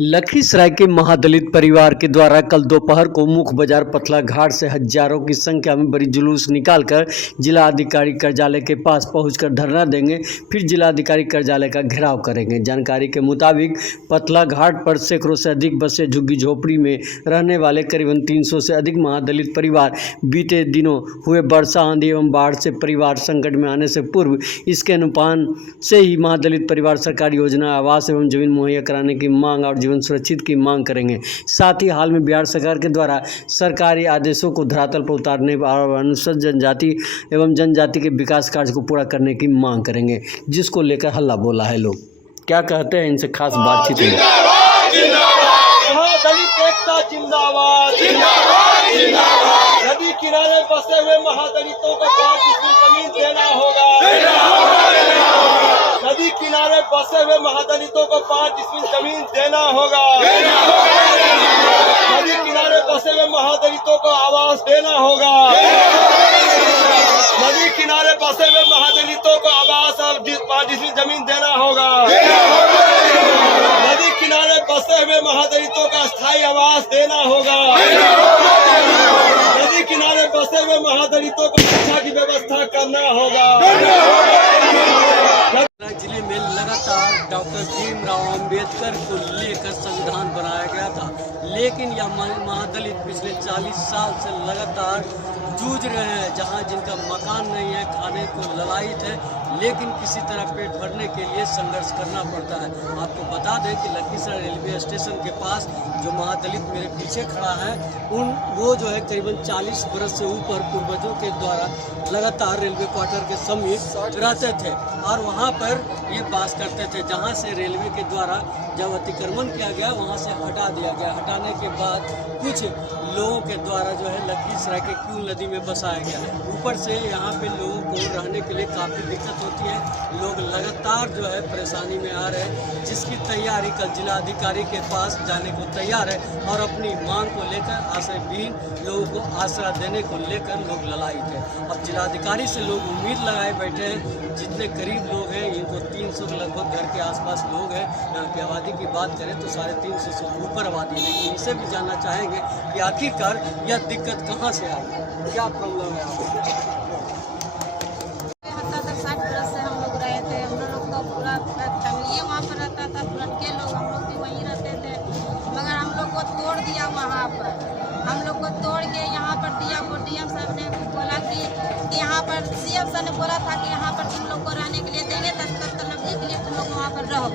लखीसराय के महादलित परिवार के द्वारा कल दोपहर को मुख्य बाजार पथला घाट से हजारों की संख्या में बड़ी जुलूस निकालकर जिला अधिकारी कार्यालय के पास पहुंचकर धरना देंगे, फिर जिला अधिकारी कार्यालय का घेराव करेंगे। जानकारी के मुताबिक पथला घाट पर सैकड़ों से अधिक बसें झुग्गी झोपड़ी में रहने वाले करीबन 300 से अधिक महादलित परिवार बीते दिनों हुए वर्षा, आंधी एवं बाढ़ से परिवार संकट में आने से पूर्व इसके अनुपान से ही महादलित परिवार सरकारी योजना, आवास एवं जमीन मुहैया कराने की मांग और जीवन सुरक्षित की मांग करेंगे। साथ ही हाल में बिहार सरकार के द्वारा सरकारी आदेशों को धरातल पर उतारने और अनुसूचित जनजाति एवं जनजाति के विकास कार्य को पूरा करने की मांग करेंगे, जिसको लेकर हल्ला बोला है। लोग क्या कहते हैं, इनसे खास बातचीत है। महादलित एकता जिंदाबाद, नदी किनारे बसे हुए महादलितों को 5 डिसमिल जमीन देना होगा। नदी किनारे बसे हुए महादलितों को 5 डिसमिल जमीन देना होगा। नदी किनारे बसे हुए महादलितों को आवास देना होगा। नदी किनारे बसे हुए महादलितों को आवास और 5 डिसमिल जमीन देना होगा। नदी किनारे बसे हुए महादलितों का स्थायी आवास देना होगा। नदी किनारे बसे हुए महादलितों को शिक्षा की व्यवस्था करना होगा। जिले में लगातार डॉक्टर भीमराव अंबेडकर को लेकर संविधान बनाया गया था, लेकिन यह महादलित पिछले 40 साल से लगातार जूझ रहे हैं, जहां जिनका मकान नहीं है, खाने को ललायित है, लेकिन किसी तरह पेट भरने के लिए संघर्ष करना पड़ता है। आपको बता दें कि लखीसराय रेलवे स्टेशन के पास जो महादलित मेरे पीछे खड़ा है, वो जो है करीबन 40 बरस से ऊपर पूर्वजों के द्वारा लगातार रेलवे क्वार्टर के समीप रहते थे और वहाँ पर ये बास करते थे, जहाँ से रेलवे के द्वारा जब अतिक्रमण किया गया वहाँ से हटा दिया गया। हटाने के बाद कुछ लोगों के द्वारा जो है लखीसराय के क्यूल नदी में बसाया गया। ऊपर से यहाँ पे लोगों को रहने के लिए काफ़ी दिक्कत होती है, लोग लगातार जो है परेशानी में आ रहे हैं, जिसकी तैयारी कल जिला अधिकारी के पास जाने को तैयार है और अपनी मांग को लेकर आश्रयविहीन लोगों को आश्रय देने को लेकर लोग ललायित है। अब जिलाधिकारी से लोग उम्मीद लगाए बैठे हैं, जितने करीब लोग हैं, इनको 300 के लगभग घर के आसपास लोग हैं। यहाँ की आबादी की बात करें तो 350 से ऊपर आबादी है, लेकिन इसे भी जानना चाहेंगे कि आखिरकार यह दिक्कत कहाँ से आई, क्या प्रॉब्लम है आपको? 60 बरस से हम लोग रहे थे, हम लोग तो पूरा फैमिली वहाँ पर रहता था, पुरनके लोग हम लोग भी वहीं रहते थे, मगर हम लोग को तोड़ दिया वहाँ पर। हम लोग को तोड़ के यहाँ पर दिया। वो डीएम साहब ने बोला कि यहाँ पर सीएम साहब ने बोला था कि यहाँ पर तुम लोग को रहने के लिए देंगे, 10 तलब के लिए तुम लोग वहाँ पर रहो।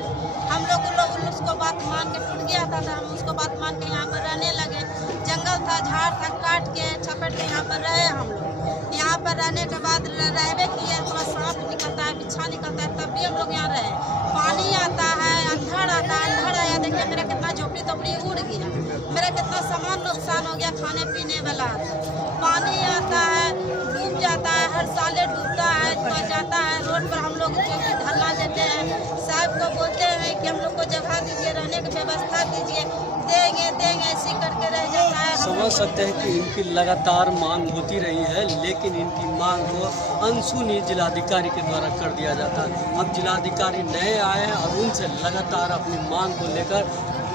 हम लोग उसको बात मान के टूट गया था, हम उसको बात मान के यहाँ पर रहने लगे। जंगल था, झाड़ था, काट के छपट के यहाँ पर रहे हम लोग। यहाँ पर रहने के बाद रहबे किए, थोड़ा सांप निकलता है, बिच्छा निकलता है, तब भी हम लोग यहाँ रहे। पानी आता है, अंधड़ आता है, अंधड़ आया, देखिए मेरा कितना झोपड़ी तोपड़ी उड़ गया, मेरा कितना सामान नुकसान हो गया, खाने पीने वाला। पानी आता है, डूब जाता है, हर साल डूबता है, जाता है रोड पर। हम लोग जो भी धरना देते हैं, साहब को बोलते हैं कि हम लोग को जगह दीजिए, रहने की व्यवस्था कीजिए, देंगे देंगे, ऐसी करके रह जाता है। समझ सकते हैं कि इनकी लगातार मांग होती रही है, लेकिन इनकी मांग को अनसुनी जिलाधिकारी के द्वारा कर दिया जाता है। अब जिलाधिकारी नए आए हैं और उनसे लगातार अपनी मांग को लेकर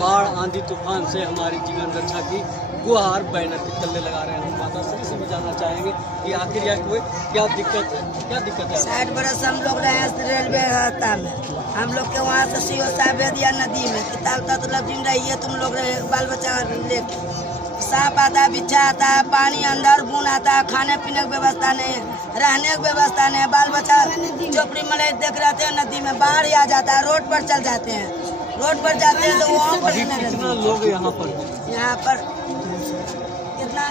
बाढ़, आंधी, तूफान से हमारी जीवन रक्षा की गुहार बैनर के तल्ले लगा रहे हैं। माता श्री से भी जानना चाहेंगे कि आखिर यह कोई क्या दिक्कत है, क्या दिक्कत है? 60 बरस हम लोग रहे रेलवे रास्ता में, हम लोग के वहाँ से सीओ साहब भेज दिया नदी में, किताब तलब जिन रही है, तुम लोग रहे बाल बच्चा लेके। सांप आता है, बिच्छा आता है, पानी अंदर बून आता है, खाने पीने की व्यवस्था नहीं है, रहने की व्यवस्था नहीं है। बाल बच्चा झोपड़ी में देख रहते हैं, नदी में बाढ़ आ जाता है, रोड पर चल जाते हैं, रोड पर जाते हैं तो वहाँ पर कितना लोग यहाँ पर कितना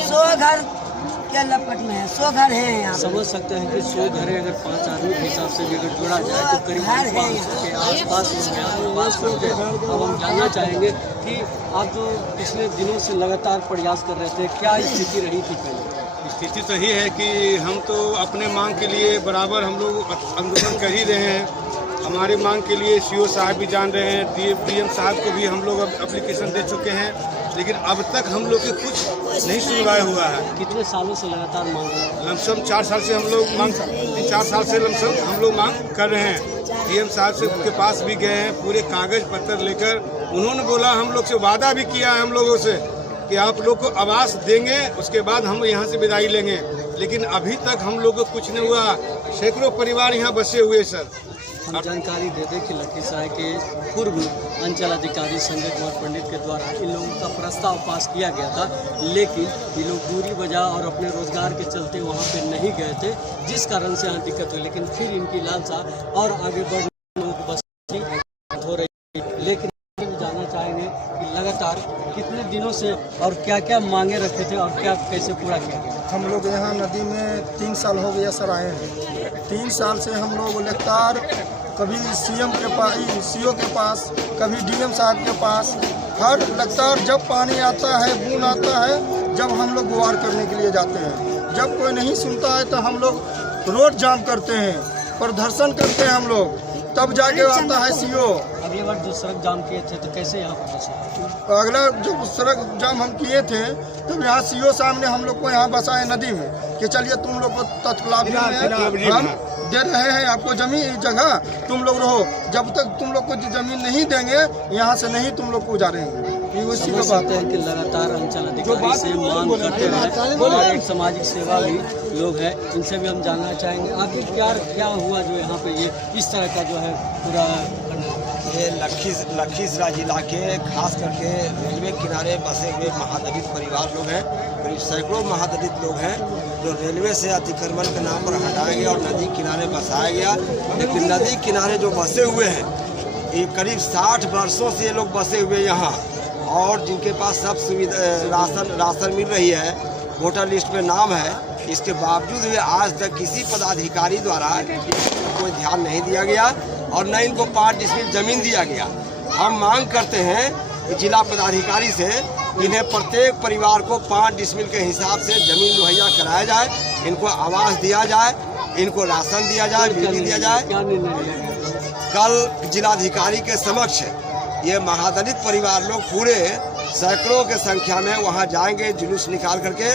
100 घर के लपट में है, 100 घर है यहाँ। समझ सकते हैं कि 100 घरें अगर 5 आदमी के हिसाब से भी अगर जोड़ा जाए तो करीब 500 के आसपास लोग हैं। अब हम जानना चाहेंगे कि आप जो पिछले दिनों से लगातार प्रयास कर रहे थे, क्या स्थिति रही थी पहले? स्थिति तो ये है कि हम तो अपने मांग के लिए बराबर हम लोग आंदोलन कर ही रहे हैं। हमारी मांग के लिए सीओ साहब भी जान रहे हैं, डीएम साहब को भी हम लोग अब एप्लीकेशन दे चुके हैं, लेकिन अब तक हम लोग की कुछ नहीं सुनवाई हुआ है। कितने सालों से लगातार मांग? लमसम 4 साल से हम लोग मांग 3-4 साल से लमसम हम लोग मांग कर रहे हैं। डीएम साहब से के पास भी गए हैं, पूरे कागज पत्र लेकर। उन्होंने बोला हम लोग से वादा भी किया है हम लोगों से कि आप लोग को आवास देंगे, उसके बाद हम यहाँ से विदाई लेंगे, लेकिन अभी तक हम लोग को कुछ नहीं हुआ। सैकड़ों परिवार यहाँ बसे हुए सर। हम जानकारी दे दें कि लखीसराय के पूर्व अंचल अधिकारी संजय कुमार पंडित के द्वारा इन लोगों का प्रस्ताव पास किया गया था, लेकिन ये लोग दूरी वजह और अपने रोजगार के चलते वहाँ पे नहीं गए थे, जिस कारण से यहाँ दिक्कत हुई। लेकिन फिर इनकी लालसा और आगे बढ़ने लोगों को बस हो रही है। लेकिन जानना चाहेंगे कि लगातार कितने दिनों से और क्या क्या मांगे रखे थे और क्या कैसे पूरा किया गया? हम लोग यहाँ नदी में 3 साल हो गया सर आए हैं। 3 साल से हम लोग लगातार कभी सीएम के पास, सीओ के पास, कभी डीएम साहब के पास, हर लगातार जब पानी आता है, बूंद आता है, जब हम लोग गुहार करने के लिए जाते हैं। जब कोई नहीं सुनता है तो हम लोग रोड जाम करते हैं, प्रदर्शन करते हैं हम लोग, तब जाके आता है सीओ। अगली बार जो सड़क जाम किए थे तो कैसे यहाँ पर बसे? अगला जो सड़क जाम हम किए थे तब यहाँ सीओ साहब ने हम लोग को यहाँ बसाए नदी में कि चलिए तुम लोग को तत्काल हम दे रहे हैं आपको जमीन जगह, तुम लोग रहो, जब तक तुम लोग को जमीन नहीं देंगे यहाँ से नहीं तुम लोग को उजाड़ेंगे। ये उसी का बात है कि लगातार अंचल अधिकारी से मांग करते रहे और एक सामाजिक सेवा भी लोग हैं, इनसे भी हम जानना चाहेंगे आखिर क्या हुआ जो यहाँ पे ये इस तरह का जो है पूरा। ये लखीसराय जिला के खास करके रेलवे किनारे बसे हुए महादलित परिवार लोग हैं। करीब सैकड़ों महादलित लोग हैं जो रेलवे से अतिक्रमण के नाम पर हटाया गया और नदी किनारे बसाया गया। लेकिन नदी किनारे जो बसे हुए हैं ये करीब 60 वर्षों से ये लोग बसे हुए यहाँ, और जिनके पास सब सुविधा राशन मिल रही है, वोटर लिस्ट में नाम है, इसके बावजूद भी आज तक किसी पदाधिकारी द्वारा कोई ध्यान नहीं दिया गया और न इनको 5 डिसमिल जमीन दिया गया। हम मांग करते हैं कि जिला पदाधिकारी से इन्हें प्रत्येक परिवार को 5 डिसमिल के हिसाब से जमीन मुहैया कराया जाए, इनको आवास दिया जाए, इनको राशन दिया जाए, बिजली दिया जाए। कल जिलाधिकारी के समक्ष ये महादलित परिवार लोग पूरे सैकड़ों के संख्या में वहाँ जाएंगे जुलूस निकाल करके,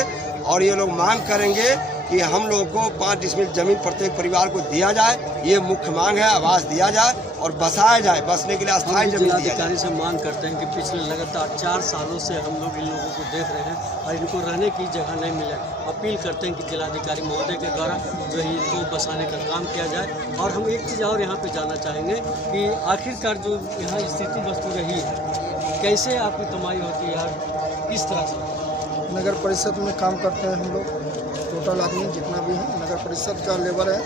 और ये लोग मांग करेंगे कि हम लोगों को 5 डिसमिल जमीन प्रत्येक परिवार को दिया जाए। ये मुख्य मांग है, आवास दिया जाए और बसाया जाए, बसने के लिए अस्थायी जमीन दिया जाए। अधिकारी से मांग करते हैं कि पिछले लगातार 4 सालों से हम लोग इन लोगों को देख रहे हैं और इनको रहने की जगह नहीं मिला। अपील करते हैं कि जिलाधिकारी महोदय के द्वारा जो है इनको बसाने का काम किया जाए। और हम एक चीज़ और यहाँ पे जानना चाहेंगे कि आखिरकार जो यहाँ स्थिति वस्तु रही है, कैसे आपकी कमाई होती है, किस तरह से? नगर परिषद में काम करते हैं हम लोग, टोटल आदमी जितना भी है नगर परिषद का लेबर है,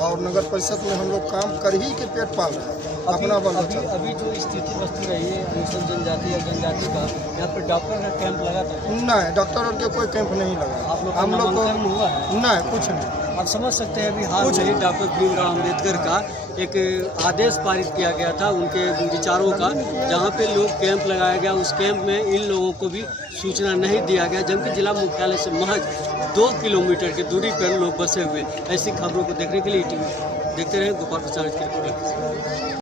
और नगर परिषद में हम लोग काम कर ही के पेट पाल रहे हैं अपना बल। अभी जो स्थिति वस्तु रही है अनुसूचित जनजाति और जनजाति का, यहाँ पर डॉक्टर का कैंप लगा था? नहीं, डॉक्टर और के कोई कैंप नहीं लगा। आप लोग हम लोग को हुआ है? नहीं, कुछ नहीं। आप समझ सकते हैं अभी हाल में ही डॉक्टर भीमराव अम्बेडकर का एक आदेश पारित किया गया था उनके विचारों का, जहाँ पे लोग कैंप लगाया गया। उस कैंप में इन लोगों को भी सूचना नहीं दिया गया, जबकि जिला मुख्यालय से महज 2 किलोमीटर की दूरी पर लोग बसे हुए। ऐसी खबरों को देखने के लिए टीवी देखते रहे गोपाल प्रसाद की रिपोर्ट।